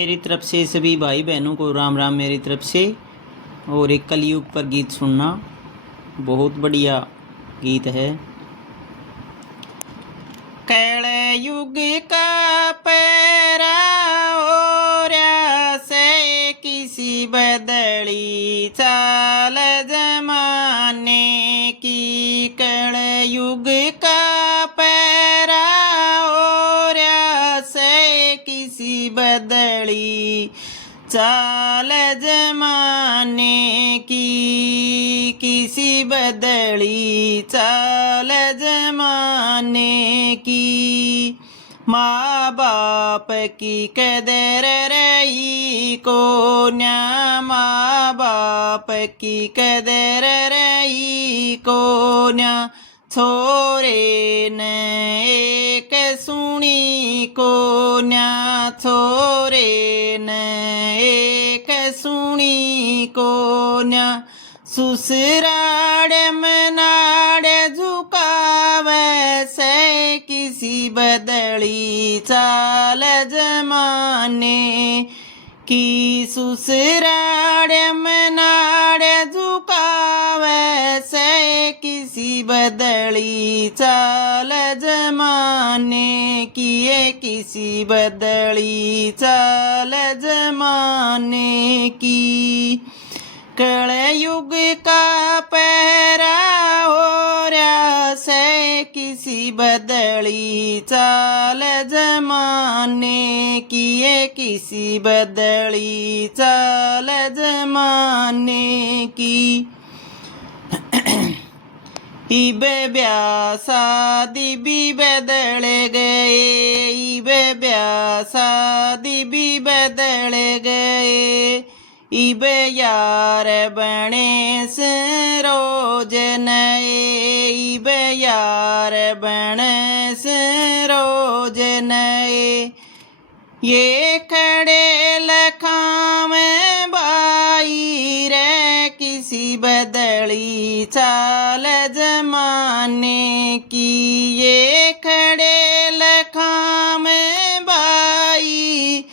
मेरी तरफ से सभी भाई बहनों को राम राम मेरी तरफ से। और एक कलयुग पर गीत सुनना, बहुत बढ़िया गीत है। कलयुग का पैरा ओरा से किसी बदली चाल जमाने की। कलयुग का पैरा ओरा से किसी बदली चाल जमाने की। किसी बदली चाल जमाने की। माँ बाप की कदर रही को न्या, माँ बाप की कदर रही को न्या। छोरे न एक सुनी को न्या, छोरे न एक सुनी को न्या। सुसराड़ मनाड़ झुकावे से किसी बदली चाल जमाने की। सुसराड़ मनाड़ झुकावे से किसी बदली चाल जमाने की। किसी बदली चाल जमाने की। कलयुग का पैरा ओरा से किसी बदली चाल जमाने की। किसी बदली चाल जमाने की। इबे ब्याह शादी भी बदल गए, इबे ब्याह शादी भी बदल गए। इबे यार बने से रोज नए, इबे यार बने से रोज नए। ये खड़े लखा में बाई रे किसी बदली चाल जमाने की। ये खड़े लखा में बाई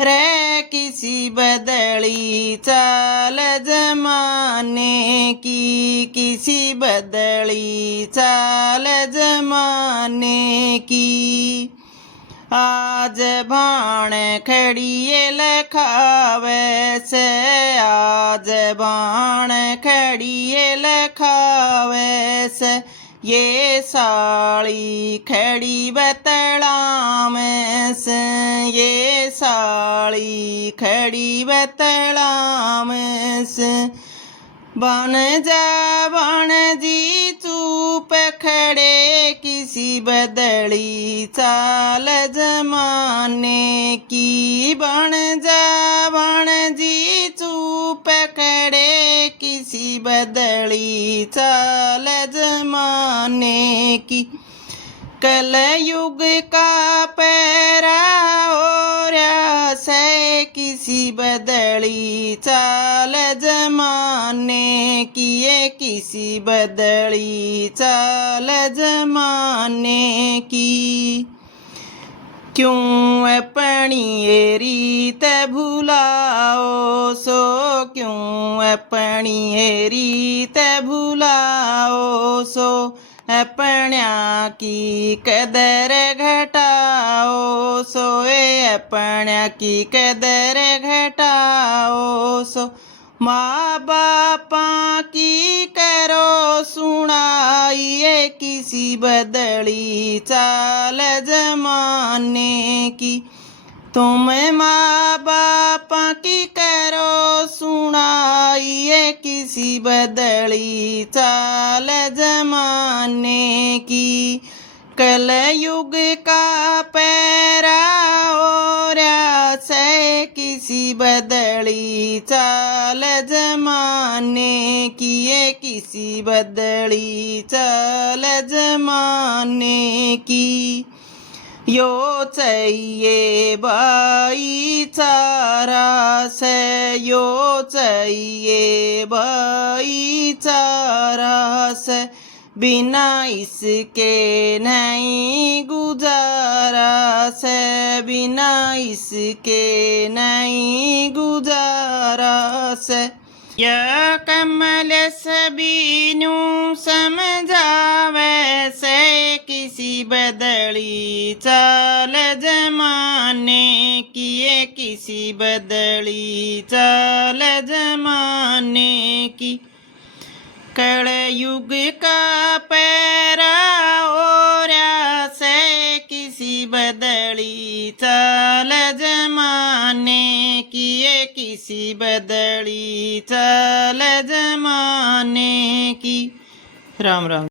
रे किसी बदली चाल जमाने की। किसी बदली चाल जमाने की। आज भाण खड़िए लखावे से, आज भाण खड़िए लखावे से। ये साड़ी खड़ी बतला में से, ये साड़ी खड़ी बतला में से। बन जी चुप खड़े किसी बदली चाल जमाने की। बन जी चुप खड़े किसी बदली चाल जमाने की। कलयुग का पैरा ओरा से किसी बदली चाल जमाने की। किसी बदली चाल जमाने की। क्यों अपनी रीत भुलाओ सो, क्यों अपनी रीत भुलाओ सो। अपन्या की कदर घटाओ सोए, अपन्या की कदर घटाओ सो। माँ बापा की करो सुनाइए किसी बदली चाल जमाने की। तुम माँ बापा की करो सुनाइए किसी बदली चाल जमाने की। कलयुग का पैरा ओरा से किसी बदली चाल जमाने की। किसी बदली चाल जमाने की। यो चाहिए भाईचारा से, यो चाहिए भाईचारा से। बिना इसके नहीं गुजारा से, बिना इसके नहीं गुजारा से। यह कमल सभी नू समझावे से, किसी बदली चाल जमाने की, ये किसी बदली चाल जमाने की। कलयुग का पैरा ओरा से, किसी बदली चाल जमाने की, ये किसी बदली चाल जमाने की। राम राम।